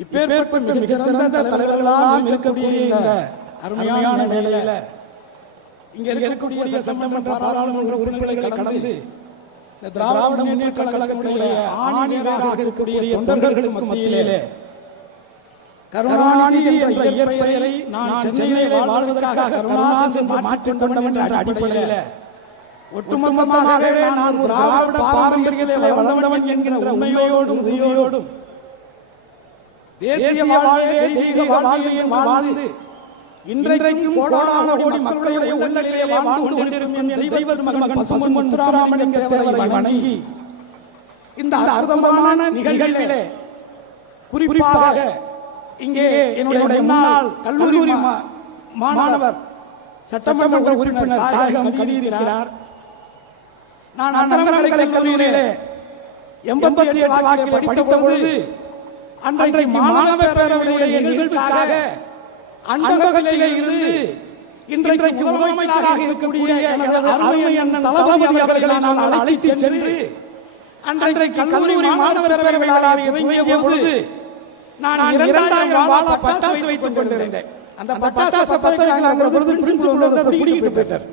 இப்பேற்பட்ட மிகச்சிறந்த தலைவர்களாம் இருக்கக்கூடிய இந்த அருமையான வேளையில இங்க இருக்கக்கூடிய சட்டமன்ற பாராளுமன்ற உறுப்பினர்களை கடந்து இந்த திராவிட முன்னேற்ற கழகத்தினுடைய ஆணிவேராக இருக்கக்கூடிய தொண்டர்களுக்கு மத்தியிலே கருணாநிதி என்ற இயற்பெயரை நான் சென்னையிலே வாழ்வதற்காக கருணாநிதி என்று மாற்றிக் கொண்டவன் என்ற அடிப்படையில ஒட்டுமொத்தமாகவே நான் திராவிட பாரம்பரியத்திலே வளர்ந்தவன் என்கிற உண்மையோடும் உறுதியோடும் தேசிய வாழ்வே தெய்வீக வாழ்வையும் வாழ்ந்து இன்றைக்கும் கோடான கோடி மக்களுடைய உள்ளங்களிலே வாழ்ந்து கொண்டிருக்கும் என் தெய்வ மகன் பசும்பொன் முத்துராமலிங்க தேவரை வணங்கி இந்த அற்புதமான நிகழ்வுகளிலே குறிப்பாக இங்கே என்னுடைய முன்னாள் கல்லூரி மாணவர் சட்டமன்ற உறுப்பினர் தாயகம் கலியிருக்கிறார். நான் அண்ணாமலை கல்லூரியிலே 88 வாக்கிலே படித்த பொழுது அன்றைக்கு மாணவர் பேரவையுடைய நிகழ்வுக்காக அன்பகத்திலே இருந்து இன்றைக்கு முதலமைச்சராக இருக்கக்கூடிய அருமை அண்ணன் தளபதி அவர்களை நான் அழைத்து சென்று அன்றைக்கு கல்லூரி மாணவர் பேரவையை துவங்கிய பொழுது நான் 2000 வாழ பட்டாசு வைத்துக் கொண்டிருந்தேன். அந்த பட்டாசு பத்திரிகைங்கிற பொழுது பிரின்சிபல் வந்து அதை புடிக்கிட்டு போயிட்டார்.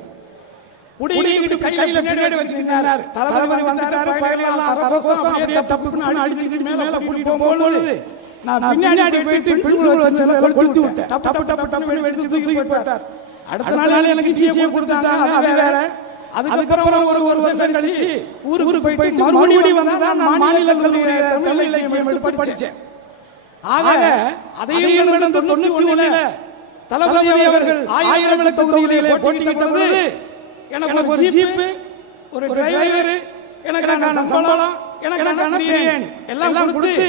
புடிக்கிட்டு கையில பின்னாடி வச்சிருந்தார். தளபதி வந்தாரு, பயலாம் கரகோசம் அப்படியே டப்புன்னு அடிச்சிட்டு மேல கூட்டிட்டு போகும்போது நான் பின்னாடி போயிட்டு பிரின்சிபல் வச்சல கொளுத்தி விட்டேன். டப்பு டப்பு டப்பு வெடிச்சு தூக்கி போட்டார். அடுத்த நாள் எனக்கு சிசிஏ கொடுத்துட்டாங்க. அது வேற. அதுக்கப்புறம் ஒரு வருஷம் கழிச்சு ஊருக்கு போயிட்டு மறுபடியும் வந்தா நான் மாநில கல்லூரி தமிழ் இலக்கியம் எடுத்து படிச்சேன். ஆக அதையும் கடந்த 91 தளபதி அவர்கள் 1000 விளக்கு தொகுதியிலே போட்டியிட்ட பொழுது எனக்கு ஒரு ஜீப், ஒரு டிரைவர், எனக்கு சம்பளம், எனக்கு பிரியாணி எல்லாம் கொடுத்து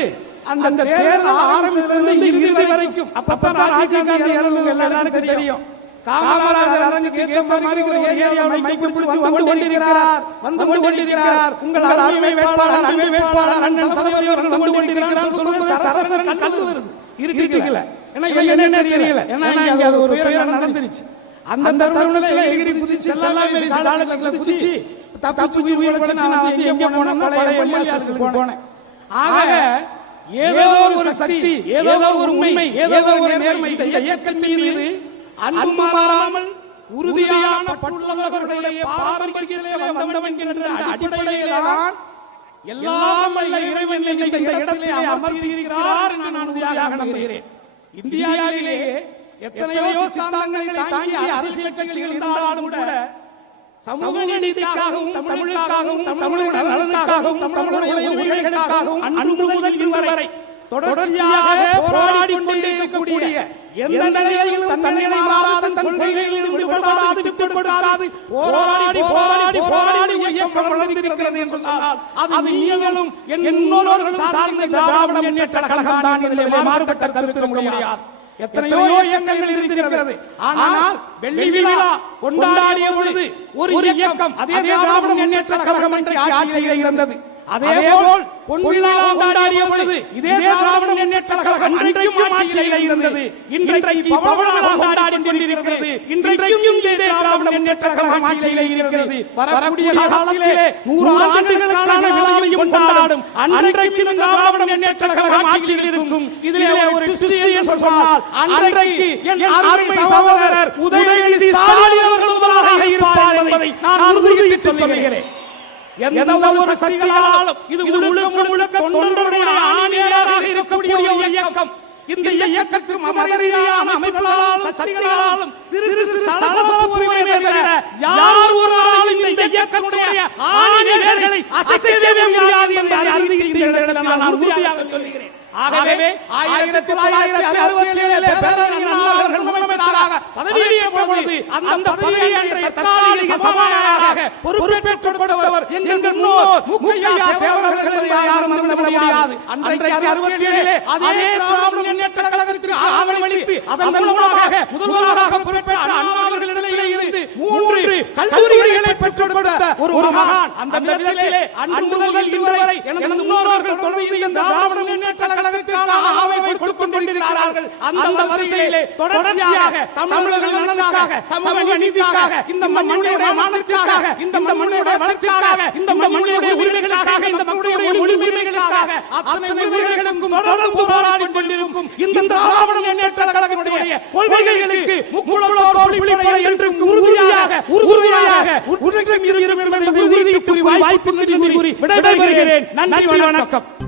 அந்த தேர்தல் ஆரம்பிச்சதிலிருந்து இறுதி வரைக்கும் அப்பதான் ராஜீவ் காந்தி இறந்தது எல்லாருக்கும் தெரியும். காமராஜர் அரங்குக்கு ஏற்ற மாதிரி ஒரு ஏரியாவை மைக் பிடிச்சு வந்து கொண்டிருக்கிறார். உங்கள் அருமை வேட்பாளர் அண்ணன் தளபதி அவர்கள் வந்து கொண்டிருக்கிறார் சொல்லும்போது சரசரன் கல்லு வருது. இருக்குல்ல, என்ன தெரியல, ஏன்னா இங்க அது ஒரு துயரம் நடந்துருச்சு. அந்த தருணத்துல எகிரி குதிச்சு செல்லாமே காலத்துல குதிச்சு தப்பிச்சு உயிரிழச்சு நான் வந்து எங்க போனா பழைய எம்எல்ஏஸ்க்கு போனேன். ஆக ஏதோ ஒரு சக்தி, ஏதோ ஒரு உண்மை, ஏதோ ஒரு நேர்மை இந்த இயக்கத்தின் மீது அன்பு மாறாமல் உறுதியான பற்றுள்ளவர்களுடைய பாரம்பரியத்திலே வந்தவன் என்ற அடிப்படையில்தான் எல்லாம் வல்ல இறைவன் இந்த இடத்திலே அமர்ந்திருக்கிறார் என்று நான் உறுதியாக நம்புகிறேன். இந்தியாவிலே எத்தனையோ சித்தாந்தங்களை தாங்கிய அரசியல் கட்சிகள் இருந்தாலும் கூட சமூக நீதிக்காகவும் தமிழுக்காகவும் தமிழர் நலனுக்காகவும் தமிழருடைய உரிமைகளுக்காகவும் அன்று முதல் இன்று வரை தொடர்ச்சியாக போராடி கொண்டிருக்கக்கூடிய எந்த நிலையிலும் தன்னிலை மாறாத தன் கொள்கைகளில் விடுபடாது விட்டுக் கொடுக்காது போராடி போராடி போராடி இயக்கம் வளர்ந்திருக்கிறது என்று சொன்னால் அது நீங்களும் இன்னொருவர்களும் சார்ந்த திராவிட முன்னேற்ற கழகம் தான் இதிலே மாறுபட்ட கருத்து முடியாது. எத்தனையோ இயக்கங்கள் இருக்கிறது. ஆனால் வெள்ளி விழா கொண்டாடிய பொழுது ஒரு இயக்கம் அதே திராவிட முன்னேற்ற கழகம் என்ற ஆட்சியிலே இருந்தது. அதேபோல் பொன்விழா கொண்டாடிய பொழுது இதே திராவிட முன்னேற்ற கழகம் அன்றைக்கும் ஆட்சியிலே இருந்தது. இன்றைக்கு பவளவிழா கொண்டாடி கொண்டிருக்கிறது. இன்றைக்கும் இதே திராவிட முன்னேற்ற கழகம் ஆட்சியிலே இருக்கிறது. வரக்கூடிய காலத்திலே 100 ஆண்டுகளுக்கான விழாவையும் கொண்டாடும் அன்றைக்கும் திராவிட முன்னேற்ற கழகம் ஆட்சியில் இருக்கும். இதிலே ஒரு ட்விஸ்ட் சொன்னால் அன்றைக்கு என் அருமை சகோதரர் உதயநிதி ஸ்டாலின் அவர்கள் முதலாக இருப்பார் என்பதை நான் உறுதியிட்டு சொல்கிறேன். எந்த ஒரு சக்தியாலும் இது முழுக்க முழுக்க தொண்டருடைய ஆணியாக இருக்கக்கூடிய ஒரு இயக்கம். இந்த இயக்கத்துக்கு மதரீதியான அமைப்புகளாலும் சக்திகளாலும் சிறு சிறு சலசலப்பு தவிர யார் ஒருவராலும் இந்த இயக்கத்துடைய ஆணிகளை அசைக்கவே முடியாது என்பதை அறிந்திருக்கிறேன் நான் உறுதியாக சொல்கிறேன். ஆகவே 1967 பேரறிஞர் அண்ணா அவர்கள் முதலமைச்சராக பதவியேற்ற பொழுது அந்த பதவியை அன்றைய தற்காலிக சபாநாயகராக பொறுப்பேற்றுக் கொடுத்தவர் எங்கள் முன்னோர் முக்கையா தேவர்கள் யாரும் மறந்துவிட முடியாது. அன்றைக்கு 67 அதே திராவிட முன்னேற்ற கழகத்திற்கு ஆதரவளித்து அதன் மூலமாக முதல்வராக பொறுப்பேற்ற அண்ணா அவர்களிடையே இருந்து 3 கல்லூரிகளை பெற்றுக் கொடுத்த ஒரு மகான். அந்த விதத்திலே அன்று முதல் இன்று வரை எனது முன்னோர்கள் தொடர்ந்து இந்த திராவிட முன்னேற்ற கழகத்திற்கான ஆதரவை கொடுத்துக் கொண்டிருக்கிறார்கள். அந்த வரிசையிலே தொடர்ச்சியாக தமிழர்கள் நலனுக்காக, சமூக நீதிக்காக, இந்த மண்ணுடைய மானத்திற்காக, இந்த மண்ணுடைய வளர்ச்சிக்காக, இந்த மண்ணுடைய உரிமைகளுக்காக, இந்த மக்களுடைய மொழி உரிமைகளுக்காக அத்தனை உரிமைகளுக்கும் தொடர்ந்து போராடி கொண்டிருக்கும் இருக்கும் இந்த திராவிட முன்னேற்ற கழகத்தினுடைய கொள்கைகளுக்கு முக்குளத்தோர் பிடிப்படை என்று உறுதியாக உறுதியாக வாய்ப்பு விடைபெறுகிறேன். நன்றி, வணக்கம்.